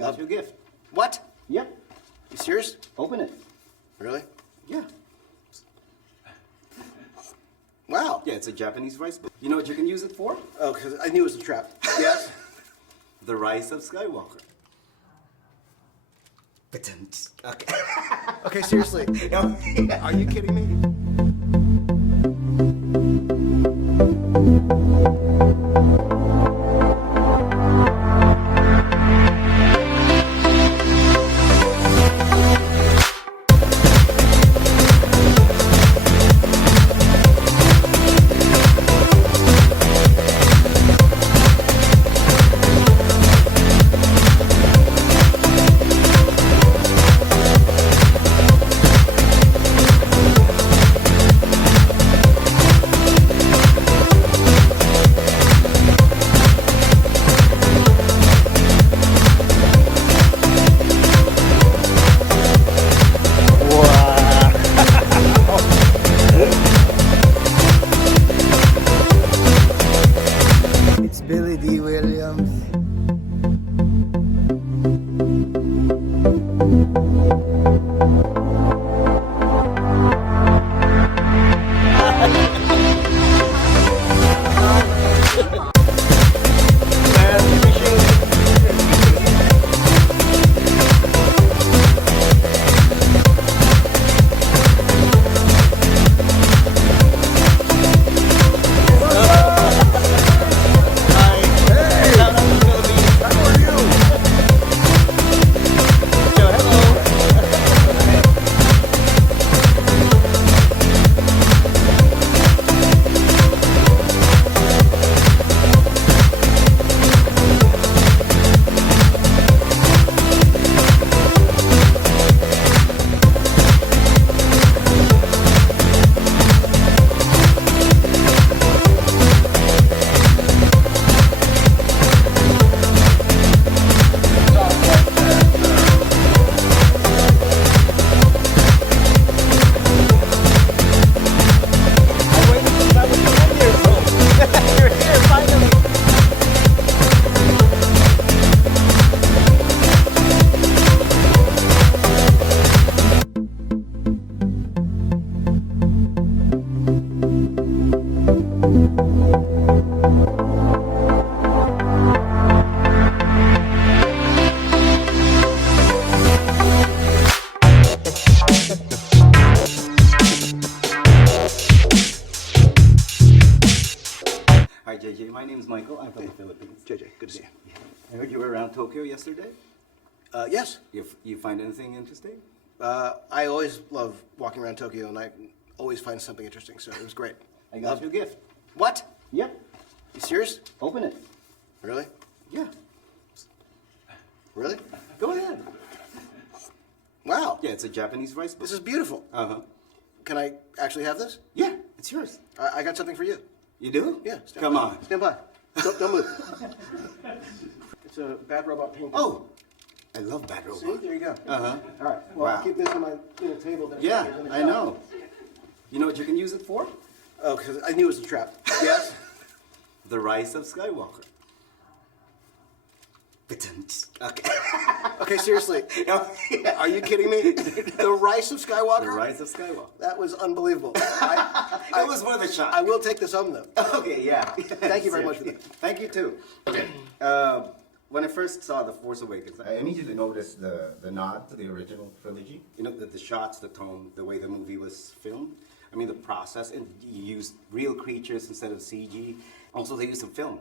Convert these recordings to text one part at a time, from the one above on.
got you a gift. What? Yep. You serious? Open it. Really? Yeah. Wow. Yeah, it's a Japanese rice book. You know what you can use it for? Oh, because I knew it was a trap. Yes? The Rise of Skywalker. Okay. Okay, seriously. Are you kidding me? Hi, J.J. My name is Michael. I'm from the Philippines. J.J., good to see you. I heard you were around Tokyo yesterday. Yes. You find anything interesting? I always love walking around Tokyo, and I always find something interesting, so it was great. I got you a gift. What? Yep. You serious? Open it. Really? Yeah. Really? Go ahead. Wow. Yeah, it's a Japanese rice book. This is beautiful. Uh-huh. Can I actually have this? Yeah, it's yours. I got something for you. You do? Yeah. Come on. Stand by. Don't move. It's a bad robot painting. Oh, I love Bad Robot. See? There you go. Uh-huh. All right. Well, Wow. I'll keep this on my table there. Yeah, I know. You know what you can use it for? Oh, because I knew it was a trap. Yes? The Rise of Skywalker. Okay. Okay, seriously. Are you kidding me? The Rise of Skywalker? The Rise of Skywalker. That was unbelievable. It was worth a shot. I will take this home, though. Okay, yeah. Thank you very much for that. Thank you, too. Okay. When I first saw The Force Awakens, I immediately noticed the nod to the original trilogy. You know, the shots, the tone, the way the movie was filmed. I mean, the process, and you used real creatures instead of CG. Also, they used some film,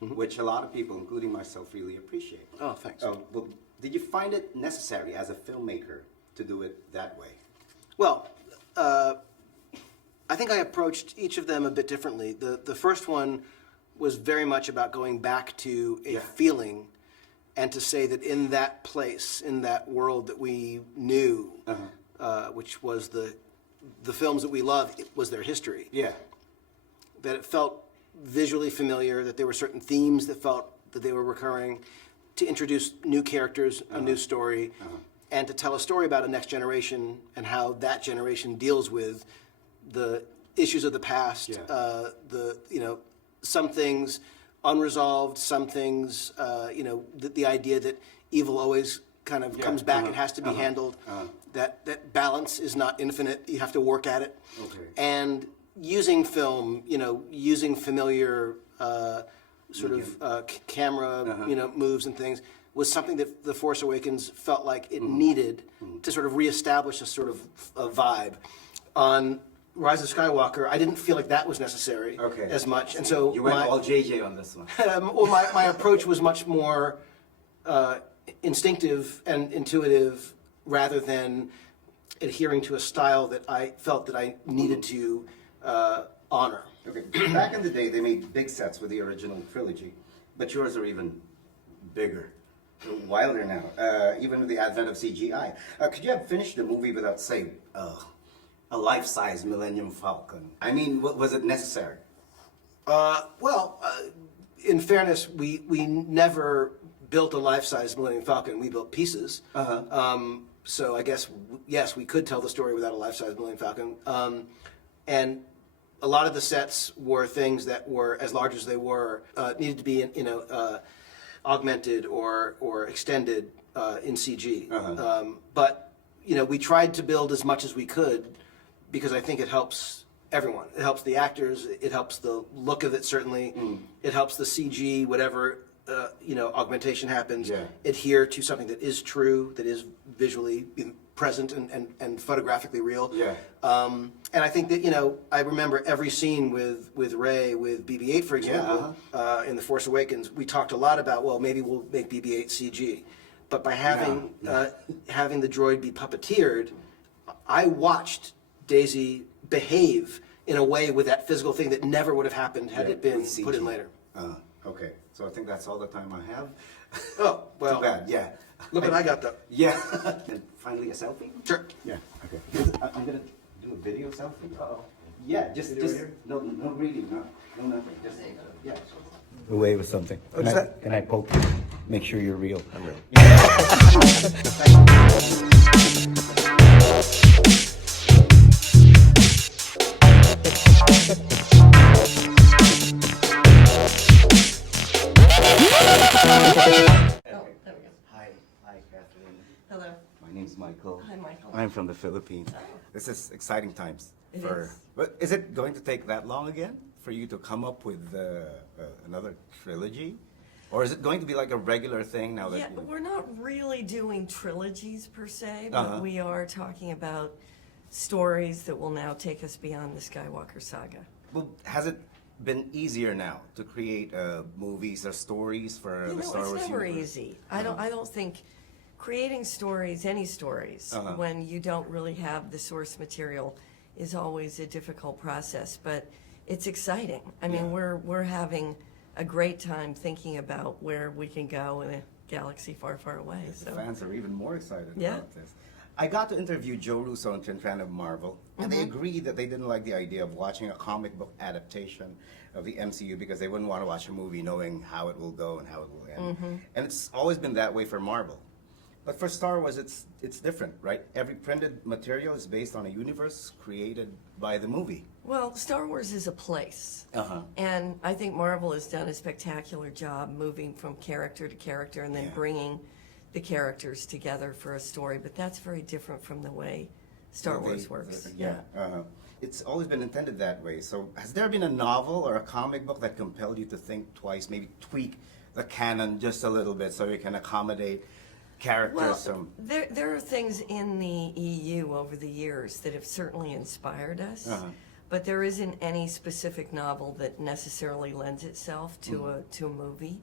which a lot of people, including myself, really appreciate. Oh, thanks. Well, did you find it necessary as a filmmaker to do it that way? Well, I think I approached each of them a bit differently. The first one was very much about going back to a feeling and to say that in that place, in that world that we knew, which was the films that we loved, it was their history. Yeah. That it felt visually familiar, that there were certain themes that felt that they were recurring, to introduce new characters, a new story, and to tell a story about a next generation and how that generation deals with the issues of the past, some things unresolved, some things, the idea that evil always kind of comes back and has to be handled. That balance is not infinite. You have to work at it. Okay. And using film, using familiar camera, moves and things was something that The Force Awakens felt like it needed to sort of reestablish a sort of a vibe. On Rise of Skywalker, I didn't feel like that was necessary as much, and so you went all J.J. on this one. well, my approach was much more instinctive and intuitive, rather than adhering to a style that I felt that I needed to honor. Okay. Back in the day, they made big sets with the original trilogy, but yours are even bigger, wilder now, even with the advent of CGI. Could you have finished the movie without, say, a life-size Millennium Falcon? I mean, was it necessary? In fairness, we never built a life-size Millennium Falcon. We built pieces. So I guess, yes, we could tell the story without a life-size Millennium Falcon. And a lot of the sets were things that were, as large as they were, needed to be, augmented or extended in CG. But, we tried to build as much as we could, because I think it helps everyone. It helps the actors. It helps the look of it, certainly. It helps the CG, whatever, augmentation happens, adhere to something that is true, that is visually present and photographically real. And I think that, I remember every scene with Rey, with BB-8, for example, in The Force Awakens, we talked a lot about, well, maybe we'll make BB-8 CG. But by having having the droid be puppeteered, I watched Daisy behave in a way with that physical thing that never would have happened had it been put in later. Okay, so I think that's all the time I have. Oh, well. Too bad, yeah. Look what I got, though. Yeah. And finally, a selfie? Sure. Yeah, okay. I'm gonna do a video selfie. Uh-oh. Yeah, just no reading, no nothing. Just, yeah. Away with something. Can I poke you? Make sure you're real. I'm real. Hi, Kathleen. Hello. My name's Michael. Hi, Michael. I'm from the Philippines. This is exciting times. It is. But is it going to take that long again for you to come up with another trilogy? Or is it going to be like a regular thing now that... Yeah, we're not really doing trilogies per se, but we are talking about stories that will now take us beyond the Skywalker saga. Well, has it been easier now to create movies or stories for the Star Wars It's never universe? easy. I don't think creating stories, any stories, when you don't really have the source material, is always a difficult process. But it's exciting. I mean, we're having a great time thinking about where we can go in a galaxy far, far away. The fans are even more excited Yeah. about this. I got to interview Joe Russo and Tran of Marvel, and they agreed that they didn't like the idea of watching a comic book adaptation of the MCU because they wouldn't want to watch a movie knowing how it will go and how it will end. And it's always been that way for Marvel. But for Star Wars, it's different, right? Every printed material is based on a universe created by the movie. Well, Star Wars is a place. And I think Marvel has done a spectacular job moving from character to character and then bringing the characters together for a story. But that's very different from the way Star Wars works. It's always been intended that way. So has there been a novel or a comic book that compelled you to think twice, maybe tweak the canon just a little bit so you can accommodate characters? Well, there are things in the EU over the years that have certainly inspired us, but there isn't any specific novel that necessarily lends itself to a movie.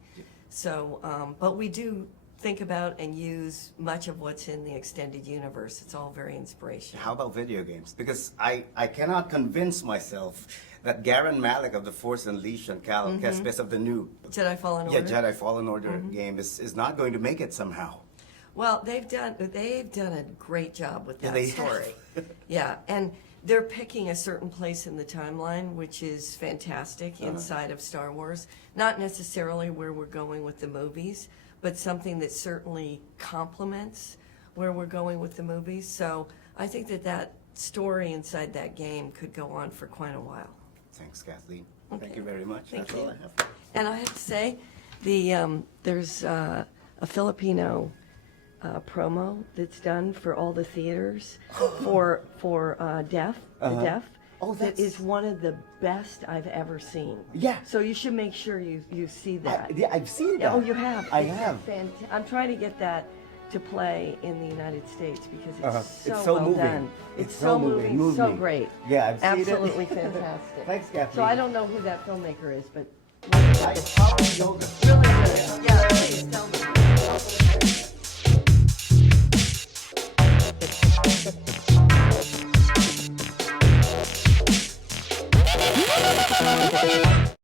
So, but we do think about and use much of what's in the extended universe. It's all very inspirational. How about video games? Because I cannot convince myself that Garen Malik of The Force Unleashed and Cal Kestis of the new Jedi Fallen Order? Jedi Fallen Order game is not going to make it somehow. Well, they've done a great job with that they story. Yeah, and they're picking a certain place in the timeline, which is fantastic inside of Star Wars. Not necessarily where we're going with the movies, but something that certainly complements where we're going with the movies. So I think that story inside that game could go on for quite a while. Thanks, Kathleen. Okay. Thank you very much. Thank That's you. all I have. And I have to say, there's a Filipino promo that's done for all the theaters for deaf, the deaf. Oh, that that's- is one of the best I've ever seen. Yeah. So you should make sure you see that. Yeah, I've seen that. Oh, you have. I It's a have. I'm trying to get that to play in the United States because it's It's so, so well moving. done. It's It's so so moving. moving, Moved so me. great. Yeah, I've seen it. Absolutely fantastic. Thanks, Kathleen. So I don't know who that filmmaker is, but I probably know the really good. Yeah, please tell me.